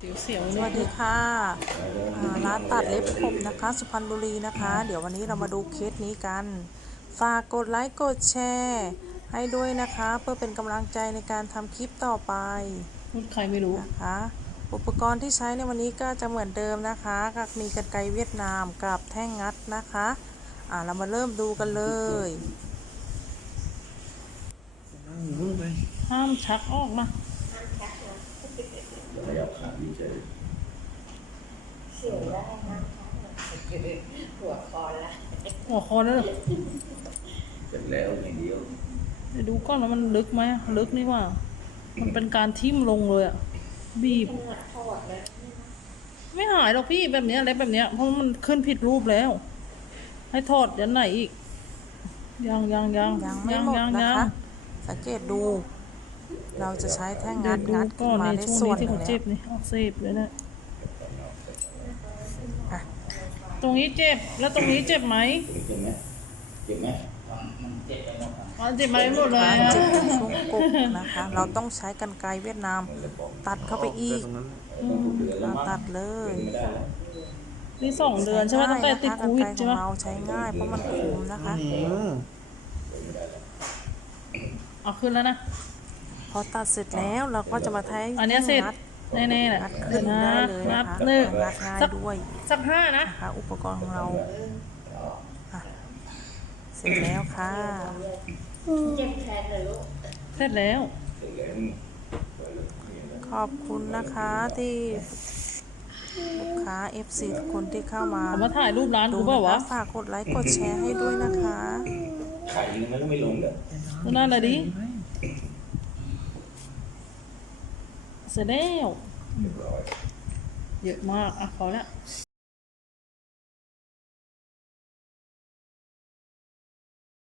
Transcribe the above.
เสียวสวัสดีค่ะอ่าร้านตัดเล็บผมนะคะ สุพรรณบุรีนะคะ เดี๋ยววันนี้เรามาดูเคสนี้กัน ฝากกดไลค์กดแชร์ให้ด้วยนะคะ เพื่อเป็นกำลังใจในการทำคลิปต่อไปพูดใครไม่รู้นะคะ อุปกรณ์ที่ใช้ในวันนี้ก็จะเหมือนเดิมนะคะก็มีกรรไกรเวียดนามกับแท่งงัดนะคะอ่าเรามาเริ่มดูกันเลยห้ามชักออก นะขยับขาดีเฉยหัวคอละหัวคอแล้วเหรอเสร็จแล้วอย่างเดียวเดี๋ยวดูก่อนว่ามันลึกไหมลึกนี่ว่า มันเป็นการทิ่มลงเลยอะบีบถอดแล้วไม่หายหรอกพี่แบบเนี้ยเล็บแบบเนี้ยเพราะมันขึ้นผิดรูปแล้ว ให้ถอดยันไหนอีก ยังยังยังยังไม่หมดนะคะ สังเกตดู เราจะใช้แท่งเดี๋งัยวดดูงัดขึ้ก่อนนมาในได้ช่วงส่วนี้นหที่นึ่เขางเจ็แล้บวนี่ออกเสพเลยนะอะตรงนี้เจ็บแล้วตรงนี้เจ็บไหมเจ็บไหมเจ็บไหมอ๋อเจ็บไหมหมดเลยการอะเจ็บในช่วงกกนะคะ เราต้องใช้กันไกรเวียดนาม ตัดเข้าไปอีกต้องถูกเดือนแล้วอ่าตัดเลยไม่ได้แล้วนี่สองเดือนใช่ไหมตั้งแต่ติดโควิดกรรไกรขใช่อไหมงเราใช้ง่ายเพราะมันคมนะคะ เอาขึ้นแล้วนะ พอตัดเสร็จแล้วเราก็จะมาแทงอันเนี้ยเสร็จงัดแน่ๆแหละงัดขึ้นได้เลยนันะบคะหนึ่งงัดง่ายสักด้วยสักห้านะนะคะอุปกรณ์ของเราอะเสร็จแล้วค่ะเจ็บแทนเลยลูกเสร็จแล้ว ขอบคุณนะคะที่ลูกค้า FC ทุกคนที่เข้ามาเขามาถ่ายรูปร้านดูกูเปล่านะวะคะฝากกดไลค์กดแชร์ให้ด้วยนะคะ ไข่ยังไม่ลงเลยดูหน้าอะไรดิ เสร็จแล้วเยอะมาก อะพอแล้ว